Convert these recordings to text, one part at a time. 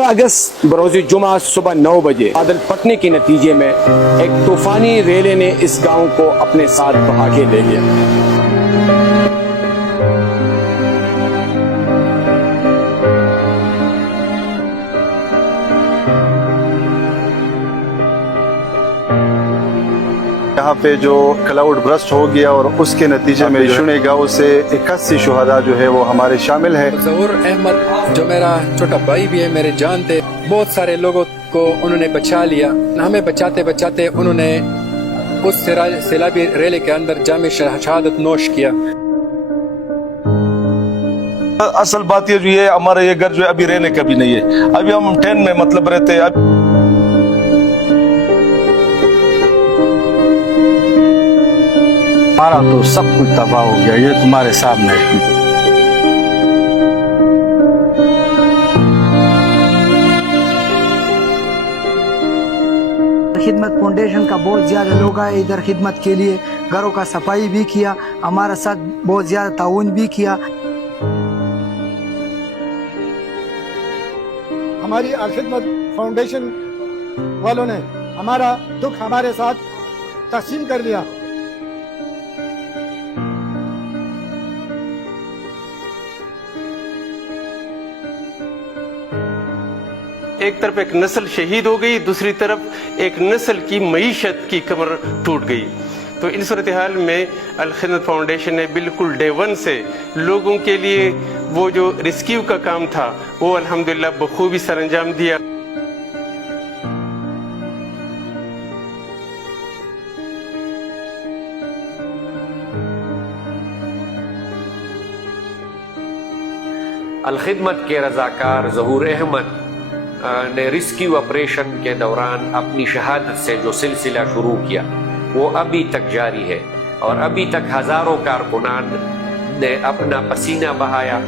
15 اگست بروز جمعہ صبح 9 بجے بادل پھٹنے کے نتیجے میں ایک طوفانی ریلے نے اس گاؤں کو اپنے ساتھ بہا کے لے لیا۔ یہاں پہ جو کلاؤڈ برسٹ ہو گیا اور اس کے نتیجے میں شنے گاؤں سے 81 شہداء جو ہے وہ ہمارے شامل ہیں۔ ظہور احمد جو میرا چھوٹا بھائی بھی ہے، میرے جان تھے، بہت سارے لوگوں کو انہوں نے بچا لیا۔ ہمیں بچاتے بچاتے انہوں نے اس سیلابی ریلے کے اندر جام شہادت نوش کیا۔ اصل بات یہ ہے ہمارا یہ گھر جو ہے ابھی رہنے کا بھی نہیں ہے، ابھی ہم ٹین میں مطلب رہتے ہیں۔ ہمارا تو سب کچھ تباہ ہو گیا، یہ تمہارے سامنے ہے۔ خدمت فاؤنڈیشن کا بہت زیادہ لوگ آئے ادھر خدمت کے لیے، گھروں کا صفائی بھی کیا، ہمارا ساتھ بہت زیادہ تعاون بھی کیا۔ ہماری الخدمت فاؤنڈیشن والوں نے ہمارا دکھ ہمارے ساتھ تقسیم کر لیا۔ ایک طرف ایک نسل شہید ہو گئی، دوسری طرف ایک نسل کی معیشت کی کمر ٹوٹ گئی۔ تو ان صورتحال میں الخدمت فاؤنڈیشن نے بالکل ڈے ون سے لوگوں کے لیے وہ جو ریسکیو کا کام تھا وہ الحمدللہ بخوبی سر انجام دیا۔ الخدمت کے رضاکار ظہور احمد نے ریسکیو آپریشن کے دوران اپنی شہادت سے جو سلسلہ شروع کیا وہ ابھی تک جاری ہے، اور ابھی تک ہزاروں کارکنان نے اپنا پسینہ بہایا،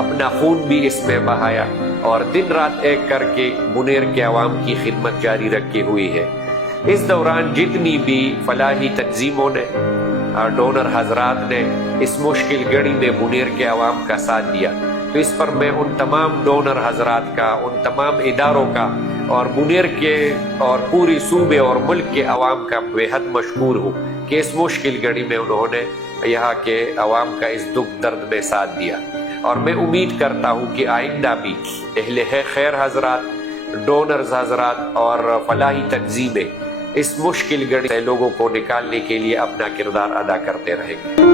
اپنا خون بھی اس میں بہایا، اور دن رات ایک کر کے منیر کے عوام کی خدمت جاری رکھی ہوئی ہے۔ اس دوران جتنی بھی فلاحی تنظیموں نے اور ڈونر حضرات نے اس مشکل گھڑی میں منیر کے عوام کا ساتھ دیا، تو اس پر میں ان تمام ڈونر حضرات کا، ان تمام اداروں کا اور منیر کے اور پوری صوبے اور ملک کے عوام کا بے حد مشکور ہوں کہ اس مشکل گھڑی میں انہوں نے یہاں کے عوام کا اس دکھ درد میں ساتھ دیا۔ اور میں امید کرتا ہوں کہ آئندہ بھی اہل خیر حضرات، ڈونرز حضرات اور فلاحی تنظیمیں اس مشکل گھڑی سے لوگوں کو نکالنے کے لیے اپنا کردار ادا کرتے رہیں گے۔